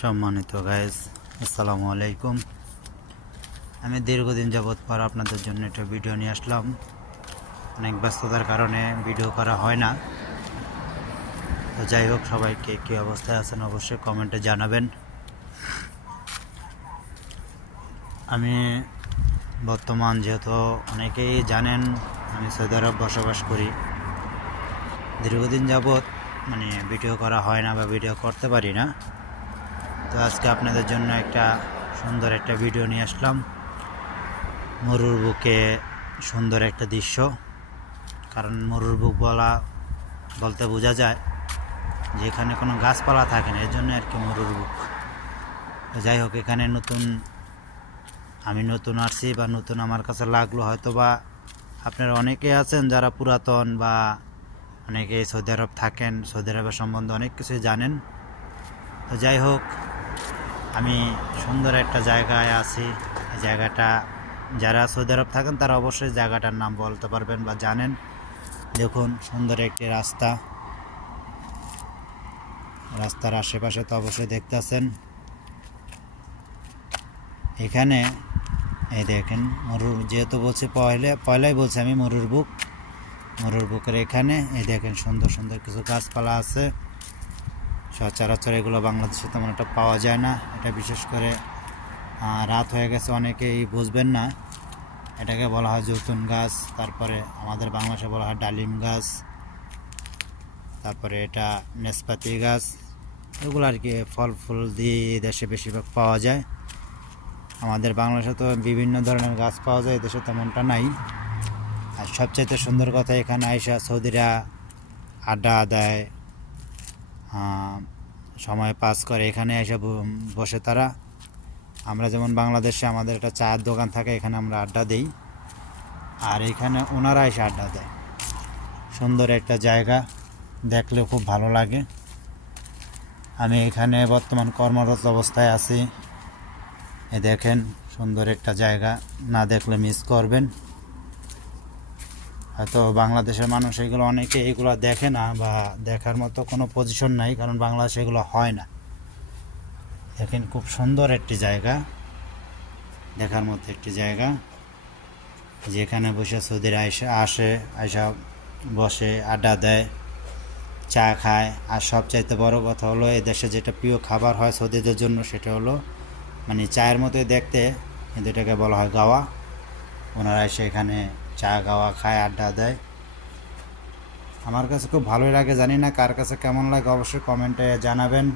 সম্মানিত গাইজ, আসসালামু আলাইকুম। আমি দীর্ঘদিন যাবৎ পর আপনাদের জন্য একটা ভিডিও নিয়ে আসলাম। অনেক ব্যস্ততার কারণে ভিডিও করা হয় না। তো যাই হোক, সবাইকে কী অবস্থায় আছেন অবশ্যই কমেন্টে জানাবেন। আমি বর্তমান, যেহেতু অনেকেই জানেন, আমি সৌদি আরব বসবাস করি। দীর্ঘদিন যাবৎ ভিডিও করা হয় না বা ভিডিও করতে পারি না। তো আজকে আপনাদের জন্য একটা সুন্দর একটা ভিডিও নিয়ে আসলাম। মরুর বুকে সুন্দর একটা দৃশ্য। কারণ মরুর বুক বলতে বোঝা যায় যে এখানে কোনো গাছপালা থাকে না, এর জন্য আর কি মরুর বুক। যাই হোক, এখানে আমি নতুন আসছি বা নতুন আমার কাছে লাগলো। হয়তো বা আপনারা অনেকে আছেন যারা পুরাতন বা অনেকেই সৌদি আরব থাকেন, সৌদি আরবের সম্বন্ধে অনেক কিছুই জানেন। তো যাই হোক, আমি সুন্দর একটা জায়গায় আছি। এই জায়গাটা যারা সৌদি আরব থাকেন তারা অবশ্যই জায়গাটার নাম বলতে পারবেন বা জানেন। দেখুন, সুন্দর একটি রাস্তার আশেপাশে তো অবশ্যই দেখতেছেন। এখানে এই দেখেন মরুর, যেহেতু বলছি পয়লাই বলছি আমি মরুর বুকের এখানে এই দেখেন সুন্দর সুন্দর কিছু গাছপালা আছে। সচরাচর এগুলো বাংলাদেশে তেমন একটা পাওয়া যায় না। এটা বিশেষ করে রাত হয়ে গেছে, অনেকেই বুঝবেন না। এটাকে বলা হয় জৈতুন গাছ, তারপরে আমাদের বাংলাদেশে বলা হয় ডালিম গাছ, তারপরে এটা নেসপাতি গাছ। এগুলো আর কি ফল ফুল দিয়ে দেশে বেশিরভাগ পাওয়া যায়। আমাদের বাংলাদেশে তো বিভিন্ন ধরনের গাছ পাওয়া যায়, দেশে তেমনটা নাই। আর সবচাইতে সুন্দর কথা, এখানে আইসা সৌদিরা আড্ডা দেয়, সময় পাস করে। এখানে এসে বসে তারা, আমরা যেমন বাংলাদেশে আমাদের একটা চায়ের দোকান থাকে, এখানে আমরা আড্ডা দিই, আর এখানে ওনারা এসে আড্ডা দেয়। সুন্দর একটা জায়গা, দেখলে খুব ভালো লাগে। আমি এখানে বর্তমান কর্মরত অবস্থায় আছি। দেখেন সুন্দর একটা জায়গা, না দেখলে মিস করবেন। হয়তো বাংলাদেশের মানুষ এগুলো দেখে না বা দেখার মতো কোনো পজিশন নাই, কারণ বাংলাদেশে এগুলো হয় না। দেখেন খুব সুন্দর একটি জায়গা, দেখার মতো একটি জায়গা, যেখানে বসে সৌদিরা আয়সা বসে আড্ডা দেয়, চা খায়। আর সবচাইতে বড় কথা হলো, এই দেশে যেটা প্রিয় খাবার হয় সৌদিদের জন্য, সেটা হলো চায়ের মতোই দেখতে, কিন্তু এটাকে বলা হয় গাওয়া। ওনারা এসে এখানে চা গাওয়া খায়, আড্ডা দেয়। আমার কাছে খুব ভালোই লাগে। জানি না কার কাছে কেমন লাগে, অবশ্যই কমেন্টে জানাবেন।